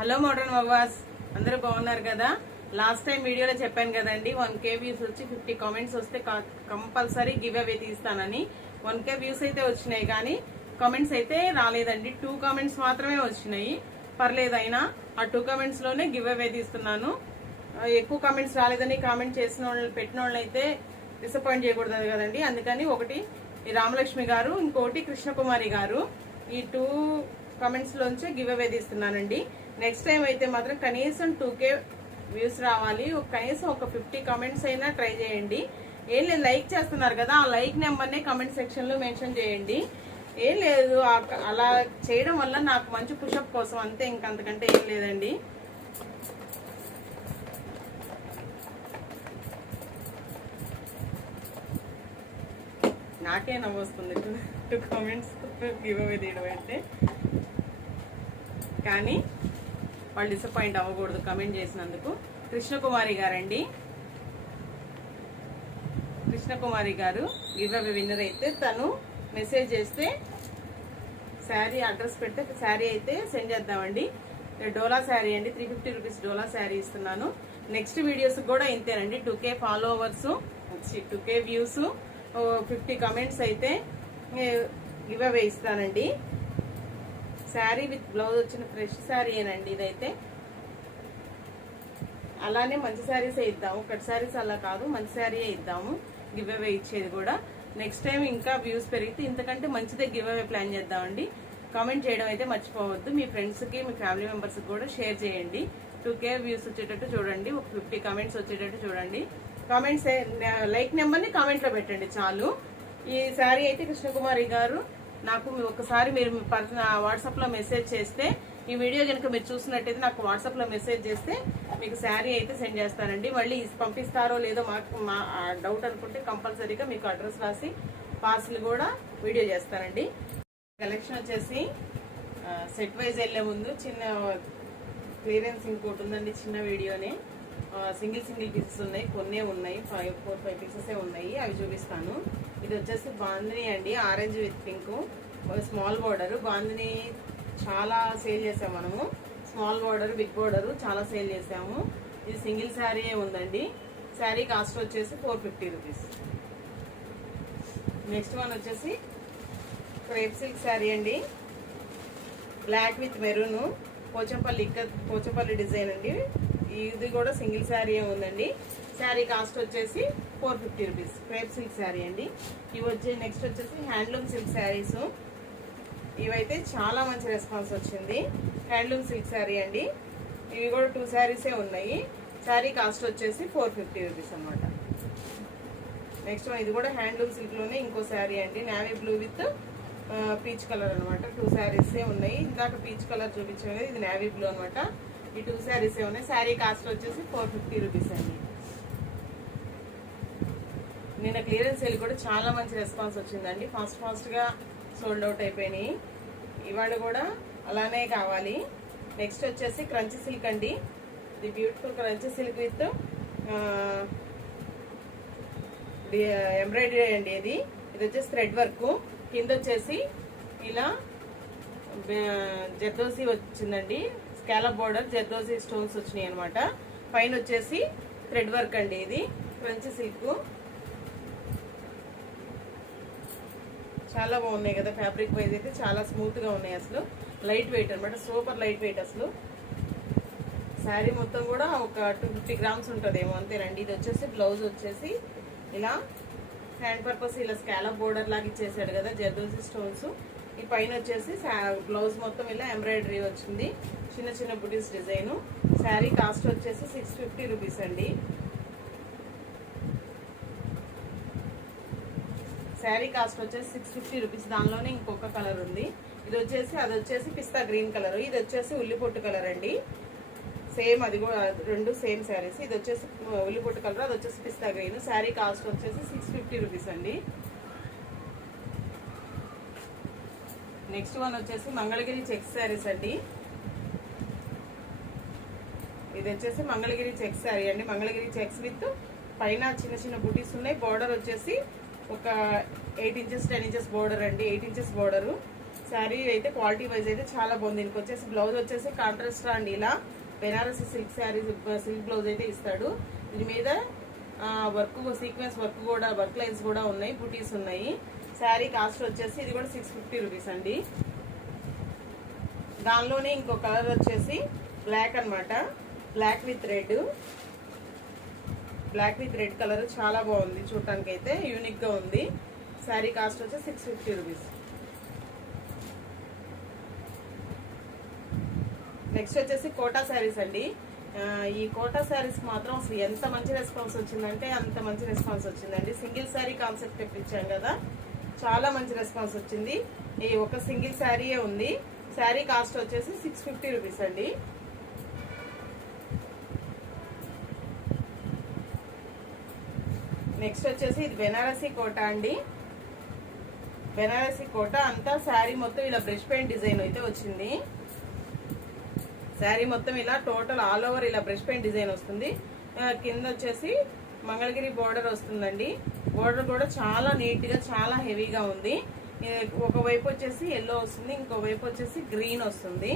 Hello modern మగవాస్ అందరూ బాగున్నారు కదా? లాస్ట్ టైం వీడియోలో చెప్పాను కదండి వన్ కే వ్యూస్ వచ్చి ఫిఫ్టీ కామెంట్స్ వస్తే కంపల్సరీ గివ్ అవే తీస్తానని. వన్ కే వ్యూస్ అయితే వచ్చినాయి కానీ కామెంట్స్ అయితే రాలేదండి. టూ కామెంట్స్ మాత్రమే వచ్చినాయి. పర్లేదు అయినా ఆ టూ కామెంట్స్లోనే గివ్ అవే తీస్తున్నాను. ఎక్కువ కామెంట్స్ రాలేదని కామెంట్ చేసిన వాళ్ళు పెట్టిన వాళ్ళు అయితే డిసప్పాయింట్ చేయకూడదు కదండి. అందుకని ఒకటి రామలక్ష్మి గారు ఇంకోటి కృష్ణకుమారి గారు ఈ టూ కమెంట్స్లోంచి గివ్ అవే తీస్తున్నానండి. నెక్స్ట్ టైం అయితే మాత్రం కనీసం టూకే వ్యూస్ రావాలి. కనీసం ఒక ఫిఫ్టీ కామెంట్స్ అయినా ట్రై చేయండి. ఏం లేదు లైక్ చేస్తున్నారు కదా ఆ లైక్ నెంబర్నే కామెంట్ సెక్షన్లో మెన్షన్ చేయండి. ఏం లేదు అలా చేయడం వల్ల నాకు మంచి పుషప్ కోసం అంతే ఇంకంతకంటే ఏం లేదండి. నాకే నవ్వు వస్తుంది. Two two comments give away తీయడం అంటే కానీ వాళ్ళు డిసప్పాయింట్ అవ్వకూడదు. కమెంట్ చేసినందుకు కృష్ణకుమారి గారండి. కృష్ణకుమారి గారు గివ్ అవే విన్నర్ అయితే తను మెసేజ్ చేస్తే శారీ అడ్రస్ పెడితే శారీ అయితే సెండ్ చేద్దామండి. డోలా శారీ అండి. Three fifty rupees Dola saree ఇస్తున్నాను. నెక్స్ట్ వీడియోస్ కూడా ఇంతేనండి. Two K followers two K views fifty comments అయితే గివ్ అవే ఇస్తానండి. శారీ విత్ బ్లౌజ్ వచ్చిన ఫ్రెష్ శారీ ఏనండి ఇదైతే. అలానే మంచి శారీసే ఇద్దాము. కట్ శారీస్ అలా కాదు మంచి శారీయే ఇద్దాము. గివ్ అవే ఇచ్చేది కూడా. నెక్స్ట్ టైం ఇంకా వ్యూస్ పెరిగితే ఇంతకంటే మంచిదే గివ్ అవే ప్లాన్ చేద్దామండి. కామెంట్ చేయడం అయితే మర్చిపోవద్దు. మీ ఫ్రెండ్స్కి మీ ఫ్యామిలీ మెంబర్స్కి కూడా షేర్ చేయండి. టూ కే వ్యూస్ వచ్చేటట్టు చూడండి. ఒక ఫిఫ్టీ కామెంట్స్ వచ్చేటట్టు చూడండి. కామెంట్స్ లైక్ నెంబర్ని కామెంట్లో పెట్టండి చాలు. ఈ శారీ అయితే కృష్ణకుమారి గారు నాకు మీ ఒక్కసారి మీరు వాట్సాప్లో మెసేజ్ చేస్తే ఈ వీడియో కనుక మీరు చూసినట్టయితే నాకు వాట్సాప్లో మెసేజ్ చేస్తే మీకు శారీ అయితే సెండ్ చేస్తానండి. మళ్ళీ పంపిస్తారో లేదో మాకు మా డౌట్ అనుకుంటే కంపల్సరీగా మీకు అడ్రస్ రాసి పార్సిల్ కూడా వీడియో చేస్తానండి. కలెక్షన్ వచ్చేసి సెట్ వైజ్ వెళ్ళే ముందు చిన్న క్లియరెన్స్ ఇంకోటి ఉందండి చిన్న వీడియోనే. సింగిల్ సింగిల్ పీసెస్ ఉన్నాయి. కొన్నే ఉన్నాయి. ఫైవ్ ఫోర్ ఫైవ్ పీసెసే ఉన్నాయి. అవి చూపిస్తాను. ఇది వచ్చేసి బాందిని అండి orange with pink small border bandhani చాలా సేల్ చేసాం మనము. స్మాల్ బోర్డర్ బిగ్ బోర్డర్ చాలా సేల్ చేసాము. ఇది సింగిల్ శారీ ఉందండి. శారీ కాస్ట్ వచ్చేసి four fifty rupees next one వచ్చేసి క్రేప్ సిల్క్ శారీ అండి. బ్లాక్ విత్ మెరూన్ పోచంపల్లి ఇక్క పోచంపల్లి డిజైన్ అండి. ఇది కూడా సింగిల్ శారీ ఉందండి. శారీ కాస్ట్ వచ్చేసి four fifty rupees. Crepe silk saree అండి. ఇవి వచ్చే నెక్స్ట్ వచ్చేసి హ్యాండ్లూమ్ సిల్క్ శారీస్. ఇవైతే చాలా మంచి రెస్పాన్స్ వచ్చింది. హ్యాండ్లూమ్ సిల్క్ శారీ అండి. ఇవి కూడా టూ శారీసే ఉన్నాయి. శారీ కాస్ట్ వచ్చేసి ఫోర్ ఫిఫ్టీ రూపీస్ అనమాట నెక్స్ట్ ఇది కూడా హ్యాండ్లూమ్ సిల్క్లోనే ఇంకో శారీ అండి. Navy blue with peach colour అనమాట టూ శారీసే ఉన్నాయి. ఇందాక పీచ్ కలర్ చూపించాను ఇది నావీ బ్లూ అనమాట ఈ టూ శారీసే ఉన్నాయి. శారీ కాస్ట్ వచ్చేసి ఫోర్ ఫిఫ్టీ రూపీస్ అండి. నిన్న క్లియరెన్స్ సేల్ కూడా చాలా మంచి రెస్పాన్స్ వచ్చిందండి. ఫాస్ట్ ఫాస్ట్గా సోల్డ్ అవుట్ అయిపోయినాయి. ఇవాళ కూడా అలానే కావాలి. నెక్స్ట్ వచ్చేసి క్రంచ్ సిల్క్ అండి. ఇది beautiful crunchy silk with embroidery అండి ఇది. ఇది వచ్చేసి థ్రెడ్ వర్క్. కింద వచ్చేసి ఇలా బె- జర్దోసి వచ్చిందండి. స్కాలప్ బోర్డర్ జర్దోసి స్టోన్స్ వచ్చినాయి అనమాట పైన వచ్చేసి థ్రెడ్ వర్క్ అండి ఇది క్రంచ్ సిల్క్. చాలా బాగున్నాయి కదా ఫ్యాబ్రిక్ వైజ్ అయితే చాలా స్మూత్గా ఉన్నాయి అసలు. లైట్ వెయిట్ అనమాట సూపర్ లైట్ వెయిట్ అసలు. శారీ మొత్తం కూడా ఒక టూ ఫిఫ్టీ గ్రామ్స్ ఉంటుందేమో అంతేనండి. ఇది వచ్చేసి బ్లౌజ్ వచ్చేసి ఇలా హ్యాండ్ పర్పస్ ఇలా స్కాలప్ బోర్డర్ లాగా ఇచ్చేసాడు కదా జర్దోసి స్టోన్స్ ఈ పైన వచ్చేసి బ్లౌజ్ మొత్తం ఇలా ఎంబ్రాయిడరీ వచ్చింది. చిన్న చిన్న బుటీస్ డిజైను శారీ కాస్ట్ వచ్చేసి సిక్స్ ఫిఫ్టీ రూపీస్ అండి. శారీ కాస్ట్ వచ్చేసి సిక్స్ ఫిఫ్టీ రూపీస్ దానిలోనే ఇంకొక కలర్ ఉంది. ఇది వచ్చేసి అది వచ్చేసి పిస్తా గ్రీన్ కలర్ ఇది వచ్చేసి ఉల్లిపొట్టు కలర్ అండి. సేమ్ అది కూడా రెండు సేమ్ శారీస్ ఇది వచ్చేసి ఉల్లిపొట్టు కలర్ అది వచ్చేసి పిస్తా గ్రీన్. శారీ కాస్ట్ వచ్చేసి సిక్స్ ఫిఫ్టీ రూపీస్ అండి. నెక్స్ట్ వన్ వచ్చేసి మంగళగిరి చెక్ శారీస్ అండి. ఇది వచ్చేసి మంగళగిరి చెక్ శారీ అండి. మంగళగిరి చెక్స్ విత్ పైన చిన్న చిన్న బుటీస్ ఉన్నాయి. బార్డర్ వచ్చేసి ఒక eight inches ten inches border అండి. Eight inches border. శారీ అయితే క్వాలిటీ వైజ్ అయితే చాలా బాగుంది. దీనికి వచ్చేసి బ్లౌజ్ వచ్చేసి కాంట్రాస్ట్ అండి ఇలా. Banaras silk sari silk blouse అయితే ఇస్తాడు. దీని మీద వర్క్ సీక్వెన్స్ వర్క్ కూడా వర్క్ లైన్స్ కూడా ఉన్నాయి బుటీస్ ఉన్నాయి. శారీ కాస్ట్ వచ్చేసి ఇది కూడా సిక్స్ ఫిఫ్టీ రూపీస్ అండి. దానిలోనే ఇంకో కలర్ వచ్చేసి బ్లాక్ అనమాట black with red. Black with red colour చాలా బాగుంది చూడటానికి అయితే యూనిక్గా ఉంది. శారీ కాస్ట్ వచ్చి సిక్స్ ఫిఫ్టీ రూపీస్. నెక్స్ట్ వచ్చేసి కోటా శారీస్ అండి. ఈ కోటా శారీస్ మాత్రం అసలు ఎంత మంచి రెస్పాన్స్ వచ్చిందంటే అంత మంచి రెస్పాన్స్ వచ్చిందండి. సింగిల్ శారీ కాన్సెప్ట్ తెప్పించాం కదా చాలా మంచి రెస్పాన్స్ వచ్చింది. ఈ ఒక సింగిల్ శారీయే ఉంది. శారీ కాస్ట్ వచ్చేసి సిక్స్ ఫిఫ్టీ రూపీస్ అండి. నెక్స్ట్ వచ్చేసి ఇది బెనారసీ కోట అండి. బెనారసీ కోట అంతా శారీ మొత్తం ఇలా బ్రష్ పెయింట్ డిజైన్ అయితే వచ్చింది. శారీ మొత్తం ఇలా టోటల్ ఆల్ ఓవర్ ఇలా బ్రష్ పెయింట్ డిజైన్ వస్తుంది. కింద వచ్చేసి మంగళగిరి బోర్డర్ వస్తుందండి. బోర్డర్ కూడా చాలా నీట్గా చాలా హెవీగా ఉంది. ఒకవైపు ఒక వైపు వచ్చేసి ఎల్లో వస్తుంది ఇంకో వైపు వచ్చేసి గ్రీన్ వస్తుంది.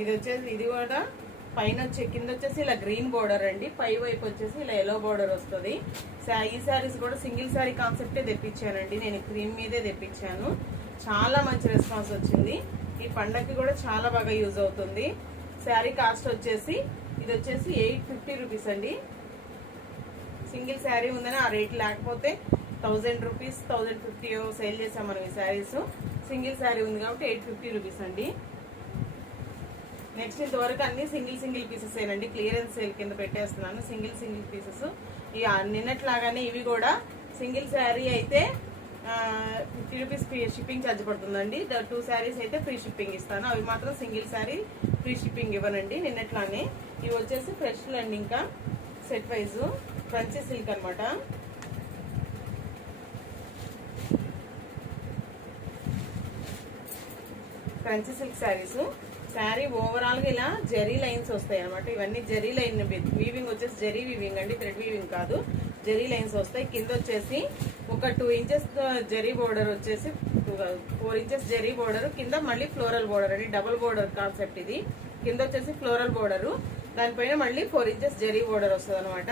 ఇది వచ్చేసి ఇది కూడా పైన వచ్చే కింద వచ్చేసి ఇలా గ్రీన్ బోర్డర్ అండి. పై వైపు వచ్చేసి ఇలా ఎల్లో బోర్డర్ వస్తుంది. ఈ శారీస్ కూడా సింగిల్ శారీ కాన్సెప్టే తెప్పించానండి. నేను క్రీమ్ మీదే తెప్పించాను. చాలా మంచి రెస్పాన్స్ వచ్చింది. ఈ పండగకి కూడా చాలా బాగా యూజ్ అవుతుంది. శారీ కాస్ట్ వచ్చేసి ఇది వచ్చేసి ఎయిట్ ఫిఫ్టీ రూపీస్ అండి. సింగిల్ శారీ ఉందని ఆ రేట్ లేకపోతే thousand rupees thousand fifty sale చేసాం మనం ఈ శారీస్ సింగిల్ శారీ ఉంది కాబట్టి ఎయిట్ ఫిఫ్టీ రూపీస్ అండి. నెక్స్ట్ ఇంతవరకు అన్ని సింగిల్ సింగిల్ పీసెస్ ఏనండి. క్లియరెన్స్ సేల్ కింద పెట్టేస్తున్నాను. సింగిల్ సింగిల్ పీసెస్ ఇక నిన్నట్లాగానే ఇవి కూడా సింగిల్ శారీ అయితే ఫిఫ్టీ రూపీస్ షిప్పింగ్ ఛార్జ్ పడుతుందండి. టూ శారీస్ అయితే ఫ్రీ షిప్పింగ్ ఇస్తాను. అవి మాత్రం సింగిల్ శారీ ఫ్రీ షిప్పింగ్ ఇవ్వనండి. నిన్నట్లానే ఇవి వచ్చేసి ఫ్రెష్ అండి ఇంకా. సెట్ వైజ్ ఫ్రంచి సిల్క్ అనమాట ఫ్రంచి సిల్క్ శారీస్ శారీ ఓవరాల్గా ఇలా జరీ లైన్స్ వస్తాయి అనమాట ఇవన్నీ జరీ లైన్ వీవింగ్ వచ్చేసి జరీ వీవింగ్ అండి థ్రెడ్ వీవింగ్ కాదు. జరీ లైన్స్ వస్తాయి. కింద వచ్చేసి ఒక టూ ఇంచెస్ జరీ బోర్డర్ వచ్చేసి ఫోర్ ఇంచెస్ జరీ బోర్డర్ కింద మళ్ళీ ఫ్లోరల్ బోర్డర్ అండి. డబుల్ బోర్డర్ కాన్సెప్ట్ ఇది. కింద వచ్చేసి ఫ్లోరల్ బోర్డర్ దానిపైన మళ్ళీ ఫోర్ ఇంచెస్ జరీ బోర్డర్ వస్తుంది అనమాట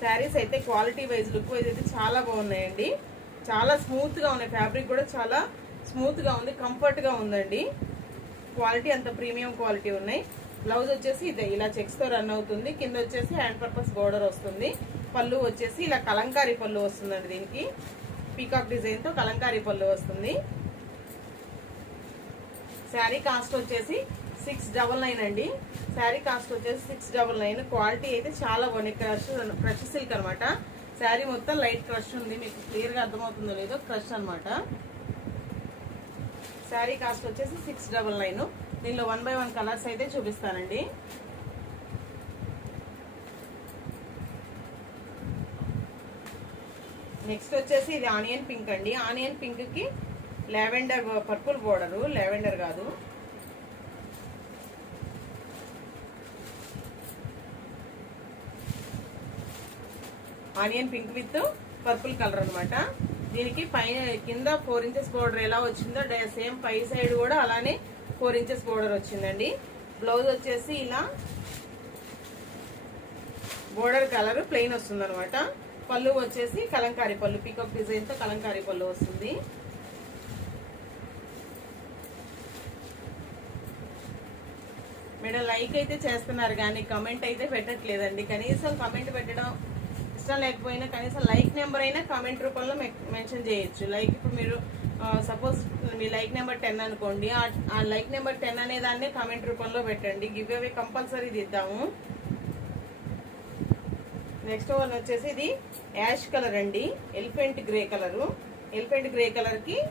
శారీస్ అయితే క్వాలిటీ వైజ్ లుక్ వైజ్ అయితే చాలా బాగున్నాయండి. చాలా స్మూత్గా ఉన్నాయి. ఫ్యాబ్రిక్ కూడా చాలా స్మూత్గా ఉంది కంఫర్ట్గా ఉందండి. క్వాలిటీ అంత ప్రీమియం క్వాలిటీ ఉన్నాయి. బ్లౌజ్ వచ్చేసి ఇదే ఇలా చెక్స్తో రన్ అవుతుంది. కింద వచ్చేసి హ్యాండ్ పర్పస్ బోర్డర్ వస్తుంది. పళ్ళు వచ్చేసి ఇలా కలంకారీ పళ్ళు వస్తుందండి దీనికి. పీకాక్ డిజైన్తో కలంకారీ పళ్ళు వస్తుంది. శారీ కాస్ట్ వచ్చేసి సిక్స్ డబల్ నైన్ అండి. శారీ కాస్ట్ వచ్చేసి సిక్స్ డబల్ నైన్. క్వాలిటీ అయితే చాలా బాగుంది. క్రష్ క్రష్ సిల్క్ అనమాట శారీ మొత్తం లైట్ క్రష్ ఉంది. మీకు క్లియర్గా అర్థమవుతుందో లేదో క్రష్ అనమాట శారీ కాస్ట్ వచ్చేసి సిక్స్ డబల్ నైన్. దీనిలో వన్ బై వన్ కలర్స్ అయితే చూపిస్తానండి. నెక్స్ట్ వచ్చేసి ఇది ఆనియన్ పింక్ అండి. ఆనియన్ పింక్కి లావెండర్ పర్పుల్ బోర్డర్. లావెండర్ కాదు. Onion pink with purple colour అనమాట దీనికి పైన కింద ఫోర్ ఇంచెస్ బోర్డర్ ఎలా వచ్చిందో సేమ్ పై సైడ్ కూడా అలానే ఫోర్ ఇంచెస్ బోర్డర్ వచ్చిందండి. బ్లౌజ్ వచ్చేసి ఇలా బోర్డర్ కలర్ ప్లెయిన్ వస్తుంది అనమాట పళ్ళు వచ్చేసి కలంకారీ పళ్ళు పికప్ డిజైన్తో కలంకారీ పళ్ళు వస్తుంది. మేడం లైక్ అయితే చేస్తున్నారు కానీ కమెంట్ అయితే పెట్టట్లేదండి. కనీసం కమెంట్ పెట్టడం ఇష్టం లేకపోయినా కనీసం లైక్ నెంబర్ అయినా కామెంట్ రూపంలో మెన్షన్ చేయొచ్చు. లైక్ ఇప్పుడు మీరు సపోజ్ మీ లైక్ నెంబర్ టెన్ అనుకోండి ఆ- లైక్ నెంబర్ టెన్ అనే దాన్ని కామెంట్ రూపంలో పెట్టండి. గివ్ అవే కంపల్సరీ ఇద్దాము నెక్స్ట్ వన్ వచ్చేసి ఇది యాష్ కలర్ అండి. Elephant grey colour. Elephant grey కలర్కి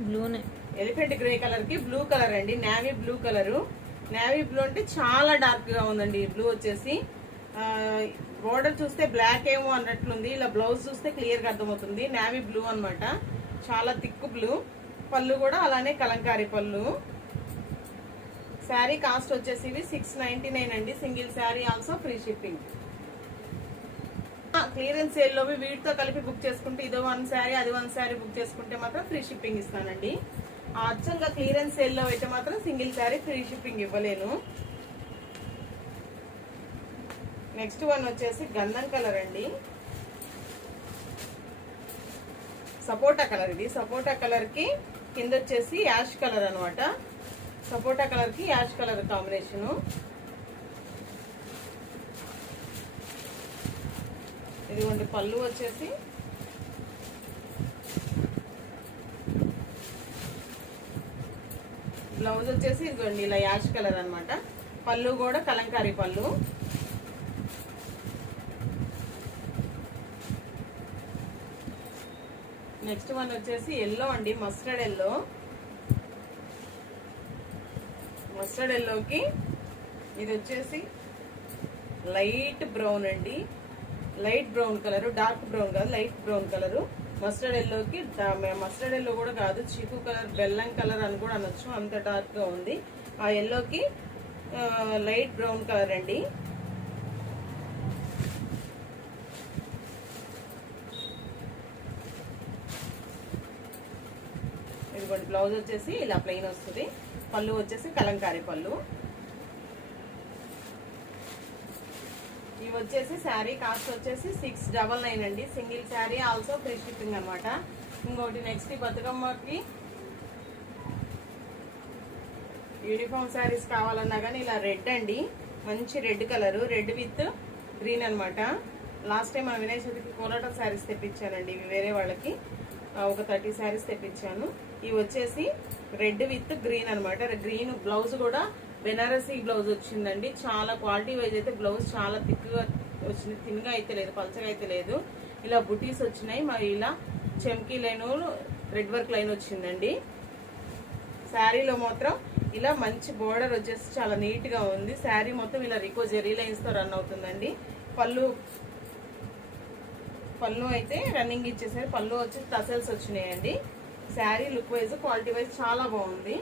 బ్లూనే. ఎలిఫెంట్ గ్రే కలర్కి బ్లూ కలర్ అండి. Navy blue colour. Navy blue అంటే చాలా డార్క్గా ఉందండి ఈ బ్లూ వచ్చేసి. బోర్డర్ చూస్తే బ్లాక్ ఏమో అన్నట్లుంది. ఇలా బ్లౌజ్ చూస్తే క్లియర్గా అర్థమవుతుంది. నావీ బ్లూ అనమాట చాలా థిక్ బ్లూ. పళ్ళు కూడా అలానే కలంకారీ పళ్ళు. శారీ కాస్ట్ వచ్చేసి సిక్స్ నైన్టీ నైన్ అండి. Single sari also free shipping clearance సేల్లో వీటితో కలిపి బుక్ చేసుకుంటే ఇదో వన్ శారీ అది వన్ శారీ బుక్ చేసుకుంటే మాత్రం ఫ్రీ షిప్పింగ్ ఇస్తానండి. అచ్చంగా క్లియరెన్స్ సేల్లో అయితే మాత్రం సింగిల్ శారీ ఫ్రీ షిప్పింగ్ ఇవ్వలేను. నెక్స్ట్ వన్ వచ్చేసి గంధం కలర్ అండి. సపోటా కలర్ ఇది. సపోటా కలర్కి కింద వచ్చేసి యాష్ కలర్ అనమాట సపోటా కలర్కి యాష్ కలర్ కాంబినేషన్. ఇదిగోండి పళ్ళు వచ్చేసి బ్లౌజ్ వచ్చేసి ఇదిగోండి ఇలా యాష్ కలర్ అనమాట పళ్ళు కూడా కలంకారీ పళ్ళు. నెక్స్ట్ వన్ వచ్చేసి ఎల్లో అండి మస్టర్డ్ ఎల్లో. మస్టర్డ్ ఎల్లోకి ఇది వచ్చేసి లైట్ బ్రౌన్ అండి. Light brown colour dark brown కాదు లైట్ బ్రౌన్ కలర్. మస్టర్డ్ ఎల్లోకి మస్టర్డ్ ఎల్లో కూడా కాదు చీకు కలర్ బెల్లం కలర్ అని కూడా అనొచ్చు. అంత డార్క్గా ఉంది. ఆ ఎల్లోకి లైట్ బ్రౌన్ కలర్ అండి. ఇదిగోండి బ్లౌజ్ వచ్చేసి ఇలా ప్లెయిన్ వస్తుంది. పళ్ళు వచ్చేసి కలంకారీ పళ్ళు. ఇవి వచ్చేసి శారీ కాస్ట్ వచ్చేసి సిక్స్ డబల్ నైన్ అండి. Single sari also free shipping అనమాట ఇంకోటి నెక్స్ట్ బతుకమ్మకి యూనిఫామ్ శారీస్ కావాలన్నా కానీ ఇలా రెడ్ అండి. మంచి red colour red with green అనమాట లాస్ట్ టైం మన వినాయక చవితికి కోలాటం శారీస్ తెప్పించానండి ఇవి వేరే వాళ్ళకి. ఒక థర్టీ శారీస్ తెప్పించాను. ఇవి వచ్చేసి రెడ్ విత్ గ్రీన్ అనమాట గ్రీన్ బ్లౌజ్ కూడా బెనారసీ బ్లౌజ్ వచ్చిందండి. చాలా క్వాలిటీ వైజ్ అయితే బ్లౌజ్ చాలా థిక్గా వచ్చింది. థిన్గా అయితే లేదు పలచగా అయితే లేదు. ఇలా బుటీస్ వచ్చినాయి. మరి ఇలా చెమ్కీ లైన్ రెడ్ వర్క్ లైన్ వచ్చిందండి. శారీలో మాత్రం ఇలా మంచి బోర్డర్ వచ్చేసి చాలా నీట్గా ఉంది. శారీ మొత్తం ఇలా రికో జెరీ లైన్స్తో రన్ అవుతుందండి. పళ్ళు పళ్ళు అయితే రన్నింగ్ ఇచ్చేసారు. పళ్ళు వచ్చి టసల్స్ వచ్చినాయండి. Sari look wise quality wise చాలా బాగుంది.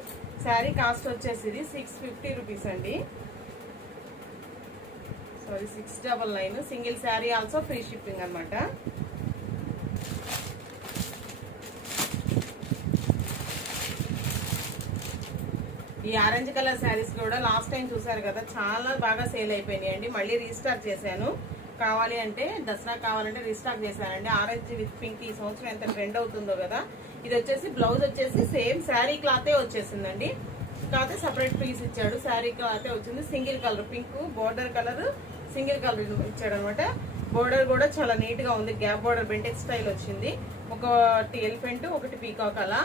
శారీ కాస్ట్ వచ్చేసి ఇది సిక్స్ ఫిఫ్టీ రూపీస్ అండి. Sorry six double nine single sari also free shipping అనమాట ఈ ఆరెంజ్ కలర్ శారీస్ కూడా లాస్ట్ టైం చూసారు కదా చాలా బాగా సేల్ అయిపోయినాయి అండి. మళ్ళీ రీస్టాక్ చేశాను. కావాలి అంటే దసరా కావాలంటే రీస్టాక్ చేశానండి. ఆరెంజ్ విత్ పింక్ ఈ సంవత్సరం ఎంత ట్రెండ్ అవుతుందో కదా. ఇది వచ్చేసి బ్లౌజ్ వచ్చేసి సేమ్ శారీ క్లాతే వచ్చేసిందండి. కాకపోతే సపరేట్ పీస్ ఇచ్చాడు. శారీ క్లాతే వచ్చింది. Single colour pink border colour single colour ఇచ్చాడు అనమాట బోర్డర్ కూడా చాలా నీట్గా ఉంది. గ్యాప్ బోర్డర్ బెంటెక్ స్టైల్ వచ్చింది. ఒకటి ఎలిఫెంట్ ఒకటి పీకాక్ అలా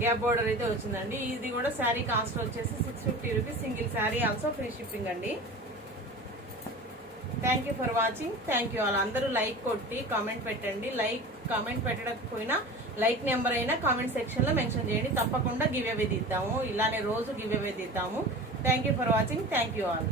గ్యాప్ బోర్డర్ అయితే వచ్చిందండి. ఇది కూడా శారీ కాస్ట్ వచ్చేసి six fifty rupees single sari also free shipping అండి. Thank you for watching thank you all అందరూ లైక్ కొట్టి కామెంట్ పెట్టండి. లైక్ కామెంట్ పెట్టకపోయినా లైక్ నెంబర్ అయినా కామెంట్ సెక్షన్లో మెన్షన్ చేయండి. తప్పకుండా గివ్ అవే దిద్దాము ఇలానే రోజు give away దిద్దాము thank you for watching thank you all